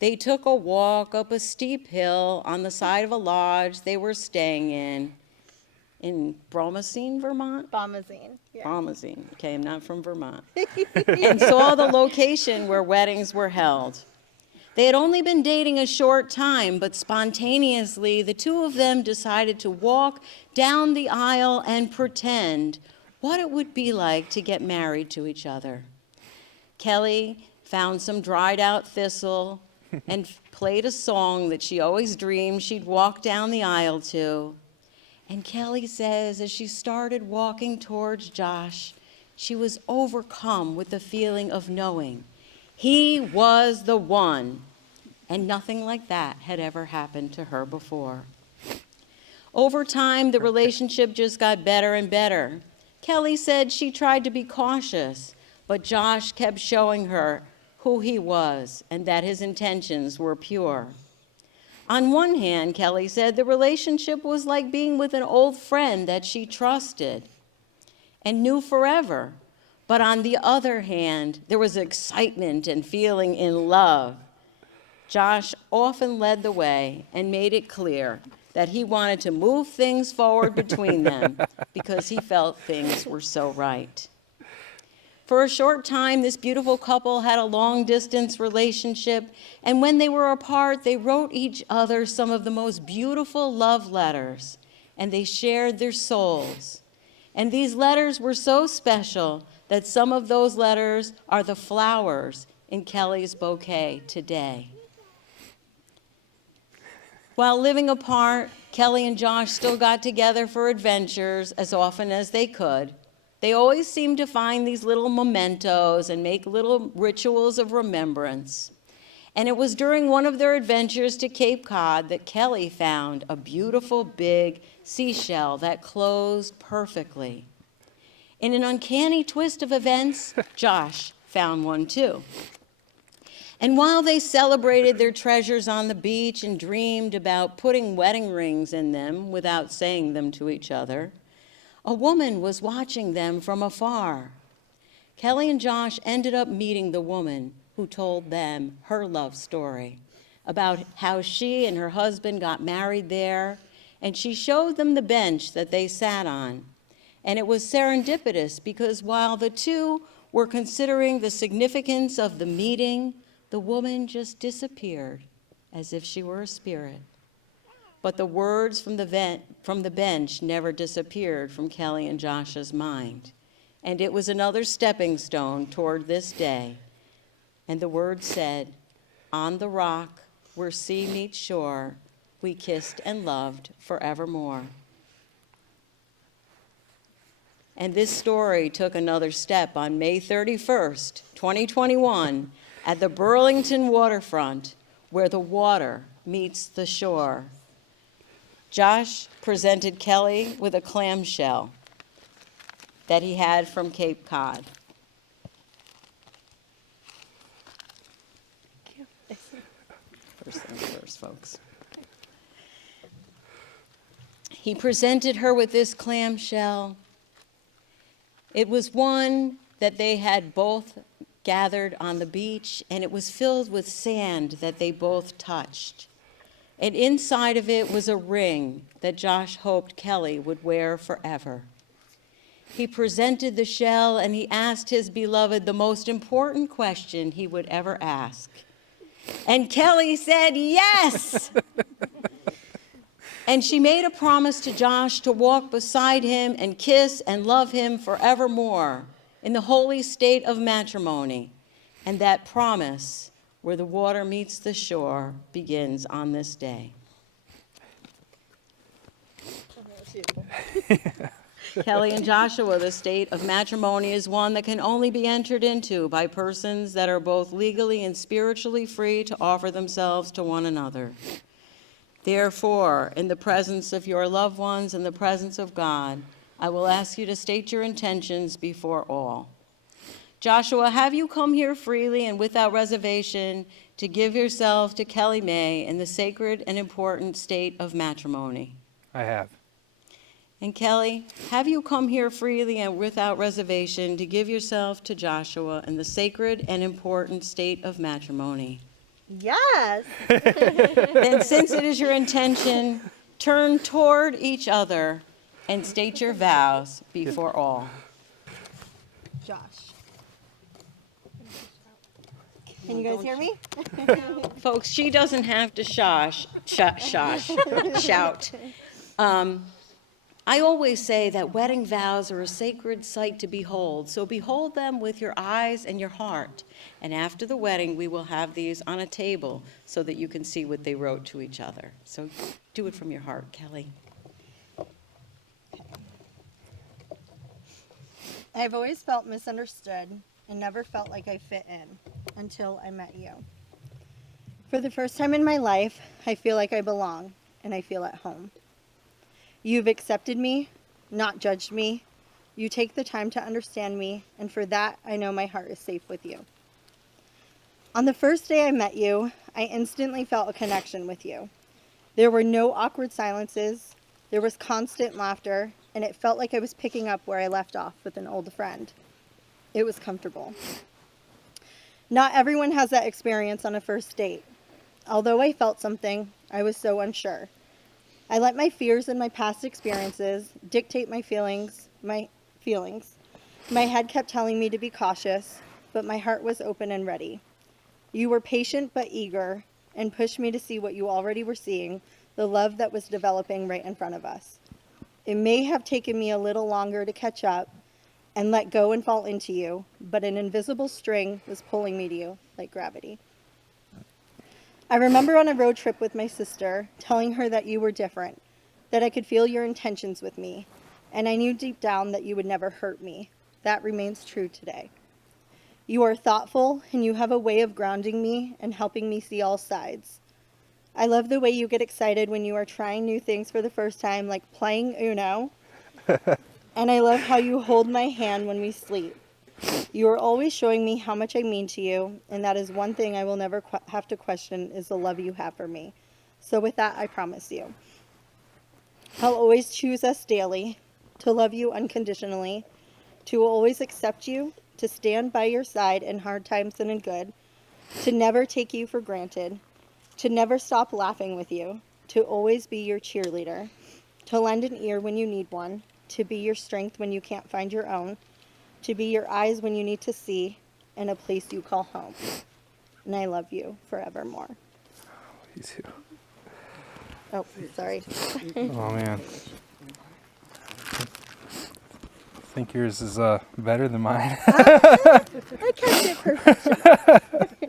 They took a walk up a steep hill on the side of a lodge they were staying in Bromacene, Vermont? Bombazine. Yeah. Bromacene. Okay, I'm not from Vermont. And saw the location where weddings were held. They had only been dating a short time, but spontaneously, the two of them decided to walk down the aisle and pretend what it would be like to get married to each other. Kelly found some dried out thistle and played a song that she always dreamed she'd walk down the aisle to. And Kelly says, as she started walking towards Josh, she was overcome with the feeling of knowing he was the one, and nothing like that had ever happened to her before. Over time, the relationship just got better and better. Kelly said she tried to be cautious, but Josh kept showing her who he was and that his intentions were pure. On one hand, Kelly said the relationship was like being with an old friend that she trusted and knew forever. But on the other hand, there was excitement and feeling in love. Josh often led the way and made it clear that he wanted to move things forward between them because he felt things were so right. For a short time, this beautiful couple had a long-distance relationship, and when they were apart, they wrote each other some of the most beautiful love letters, and they shared their souls. And these letters were so special that some of those letters are the flowers in Kelly's bouquet today. While living apart, Kelly and Josh still got together for adventures as often as they could. They always seemed to find these little mementos and make little rituals of remembrance. And it was during one of their adventures to Cape Cod that Kelly found a beautiful big seashell that closed perfectly. In an uncanny twist of events, Josh found one too. And while they celebrated their treasures on the beach and dreamed about putting wedding rings in them without saying them to each other, a woman was watching them from afar. Kelly and Josh ended up meeting the woman who told them her love story about how she and her husband got married there, and she showed them the bench that they sat on. And it was serendipitous because while the two were considering the significance of the meeting, the woman just disappeared as if she were a spirit. But the words from the bench never disappeared from Kelly and Josh's mind. And it was another stepping stone toward this day. And the words said, "On the rock where sea meets shore, we kissed and loved forevermore." And this story took another step on May 31st, 2021, at the Burlington waterfront, where the water meets the shore. Josh presented Kelly with a clamshell that he had from Cape Cod. First things first, folks. He presented her with this clamshell. It was one that they had both gathered on the beach, and it was filled with sand that they both touched. And inside of it was a ring that Josh hoped Kelly would wear forever. He presented the shell and he asked his beloved the most important question he would ever ask. And Kelly said yes! And she made a promise to Josh to walk beside him and kiss and love him forevermore in the holy state of matrimony. And that promise, where the water meets the shore, begins on this day. Kelly and Joshua, the state of matrimony is one that can only be entered into by persons that are both legally and spiritually free to offer themselves to one another. Therefore, in the presence of your loved ones and the presence of God, I will ask you to state your intentions before all. Joshua, have you come here freely and without reservation to give yourself to Kelly May in the sacred and important state of matrimony? I have. And Kelly, have you come here freely and without reservation to give yourself to Joshua in the sacred and important state of matrimony? Yes. Then, since it is your intention, turn toward each other and state your vows before all. Josh. Can you guys hear me? Folks, she doesn't have to shout. I always say that wedding vows are a sacred sight to behold, so behold them with your eyes and your heart. And after the wedding, we will have these on a table so that you can see what they wrote to each other. So do it from your heart, Kelly. I've always felt misunderstood and never felt like I fit in until I met you. For the first time in my life, I feel like I belong and I feel at home. You've accepted me, not judged me. You take the time to understand me, and for that, I know my heart is safe with you. On the first day I met you, I instantly felt a connection with you. There were no awkward silences. There was constant laughter, and it felt like I was picking up where I left off with an old friend. It was comfortable. Not everyone has that experience on a first date. Although I felt something, I was so unsure. I let my fears and my past experiences dictate my feelings. My head kept telling me to be cautious, but my heart was open and ready. You were patient but eager and pushed me to see what you already were seeing, the love that was developing right in front of us. It may have taken me a little longer to catch up and let go and fall into you, but an invisible string was pulling me to you like gravity. I remember on a road trip with my sister, telling her that you were different, that I could feel your intentions with me, and I knew deep down that you would never hurt me. That remains true today. You are thoughtful, and you have a way of grounding me and helping me see all sides. I love the way you get excited when you are trying new things for the first time, like playing Uno, and I love how you hold my hand when we sleep. You are always showing me how much I mean to you, and that is one thing I will never have to question is the love you have for me. So with that, I promise you. I'll always choose us daily, to love you unconditionally, to always accept you, to stand by your side in hard times and in good, to never take you for granted, to never stop laughing with you, to always be your cheerleader, to lend an ear when you need one, to be your strength when you can't find your own, to be your eyes when you need to see, and a place you call home. And I love you forevermore. Oh, sorry. Oh, man. I think yours is better than mine. I kept it perfect.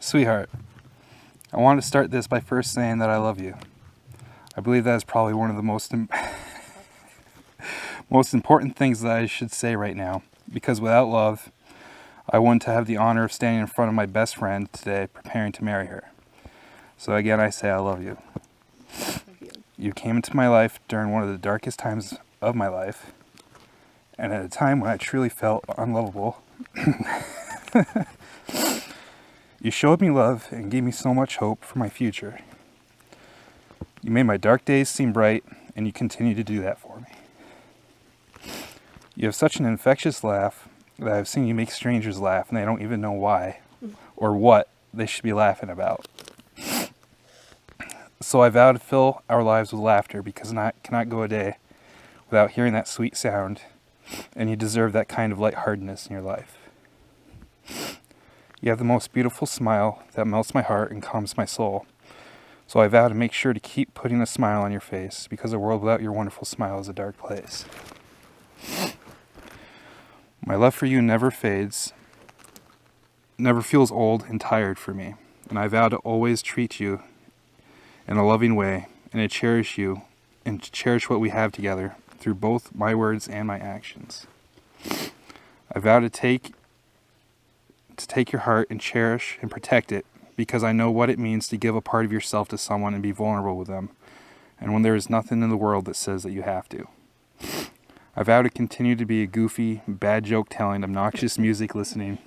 Sweetheart, I want to start this by first saying that I love you. I believe that is probably one of the most important things that I should say right now, because without love, I wouldn't have the honor of standing in front of my best friend today preparing to marry her. So again, I say I love you. You came into my life during one of the darkest times of my life, and at a time when I truly felt unlovable. You showed me love and gave me so much hope for my future. You made my dark days seem bright, and you continue to do that for me. You have such an infectious laugh that I've seen you make strangers laugh, and they don't even know why or what they should be laughing about. So I vow to fill our lives with laughter, because cannot go a day without hearing that sweet sound, and you deserve that kind of lightheartedness in your life. You have the most beautiful smile that melts my heart and calms my soul. So I vow to make sure to keep putting a smile on your face, because a world without your wonderful smile is a dark place. My love for you never fades, never feels old and tired for me, and I vow to always treat you in a loving way, and to cherish you, and to cherish what we have together through both my words and my actions. I vow to take your heart and cherish and protect it, because I know what it means to give a part of yourself to someone and be vulnerable with them, and when there is nothing in the world that says that you have to. I vow to continue to be a goofy, bad joke telling, obnoxious music listening,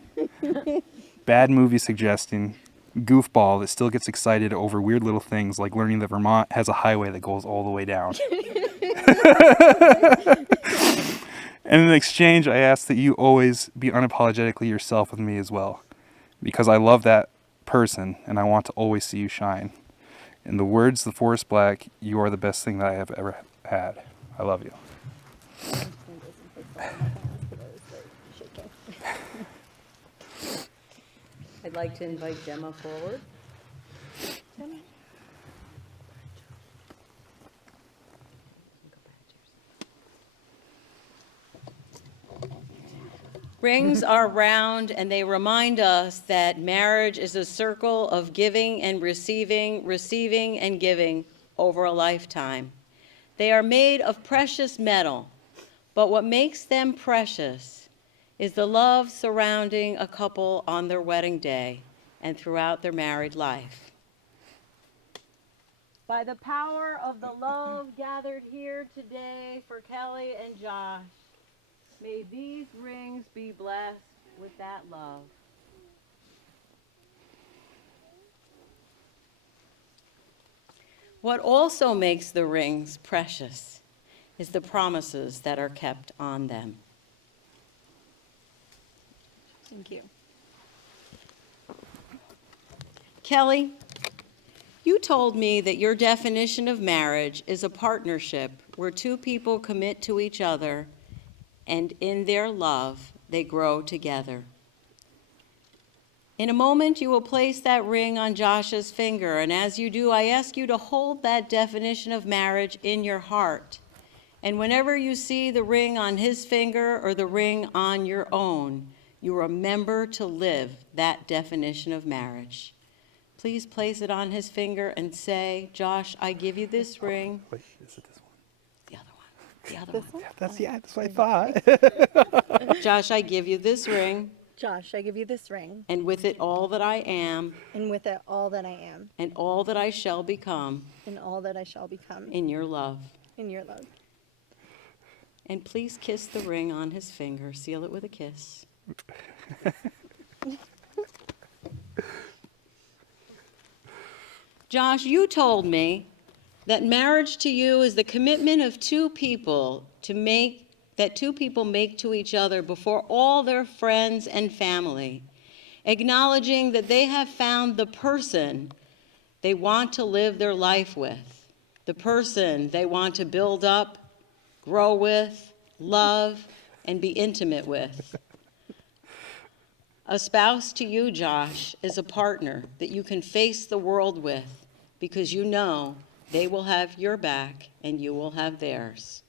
bad movie suggesting, goofball that still gets excited over weird little things like learning that Vermont has a highway that goes all the way down. And in exchange, I ask that you always be unapologetically yourself with me as well. because I love that person and I want to always see you shine. In the words of Forrest Black, you are the best thing that I have ever had. I love you. I'd like to invite Gemma forward. Rings are round and they remind us that marriage is a circle of giving and receiving, receiving and giving over a lifetime. They are made of precious metal, but what makes them precious is the love surrounding a couple on their wedding day and throughout their married life. By the power of the love gathered here today for Kelly and Josh, may these rings be blessed with that love. What also makes the rings precious is the promises that are kept on them. Thank you. Kelly, you told me that your definition of marriage is a partnership where two people commit to each other and in their love they grow together. In a moment, you will place that ring on Josh's finger, and as you do, I ask you to hold that definition of marriage in your heart. And whenever you see the ring on his finger or the ring on your own, you remember to live that definition of marriage. Please place it on his finger and say, Josh, I give you this ring. Wait, is it this one? The other one. The other one. That's what I thought. Josh, I give you this ring, Josh, I give you this ring, and with it all that I am, and with it all that I am, and all that I shall become and all that I shall become in your love. in your love. And please kiss the ring on his finger. Seal it with a kiss. Josh, you told me that marriage to you is the commitment of two people that two people make to each other before all their friends and family, acknowledging that they have found the person they want to live their life with, the person they want to build up, grow with, love, and be intimate with. A spouse to you, Josh, is a partner that you can face the world with because you know they will have your back and you will have theirs.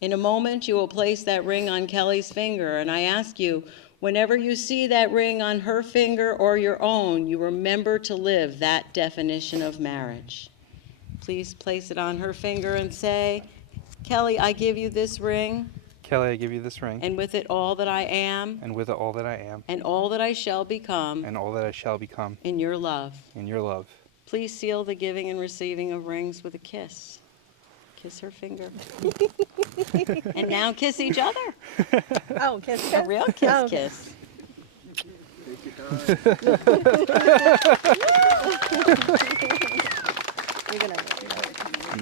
In a moment, you will place that ring on Kelly's finger, and I ask you, whenever you see that ring on her finger or your own, you remember to live that definition of marriage. Please place it on her finger and say, Kelly, I give you this ring, Kelly, I give you this ring, and with it all that I am, and with it all that I am, and all that I shall become and all that I shall become in your love. in your love. Please seal the giving and receiving of rings with a kiss. Kiss her finger. And now kiss each other. Oh, kiss, A real kiss, Oh, kiss. You're gonna.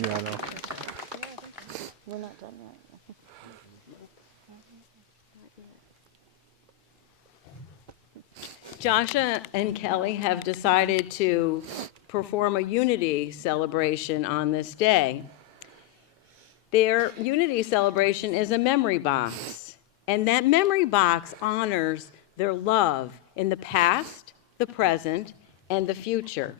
Yeah, I know. We're not done yet. Joshua and Kelly have decided to perform a unity celebration on this day. Their unity celebration is a memory box, and that memory box honors their love in the past, the present, and the future.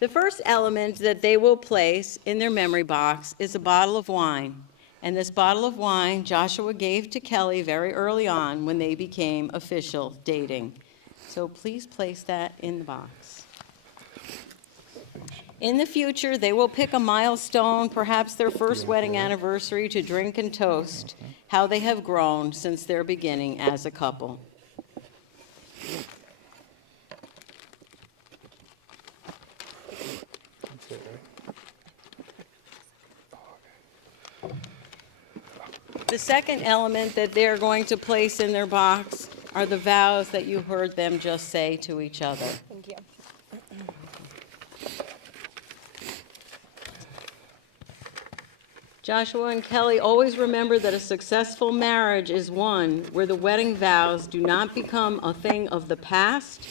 The first element that they will place in their memory box is a bottle of wine. And this bottle of wine Joshua gave to Kelly very early on when they became official dating. So please place that in the box. In the future, they will pick a milestone, perhaps their first wedding anniversary, to drink and toast how they have grown since their beginning as a couple. The second element that they're going to place in their box are the vows that you heard them just say to each other. Thank you. Joshua and Kelly, always remember that a successful marriage is one where the wedding vows do not become a thing of the past,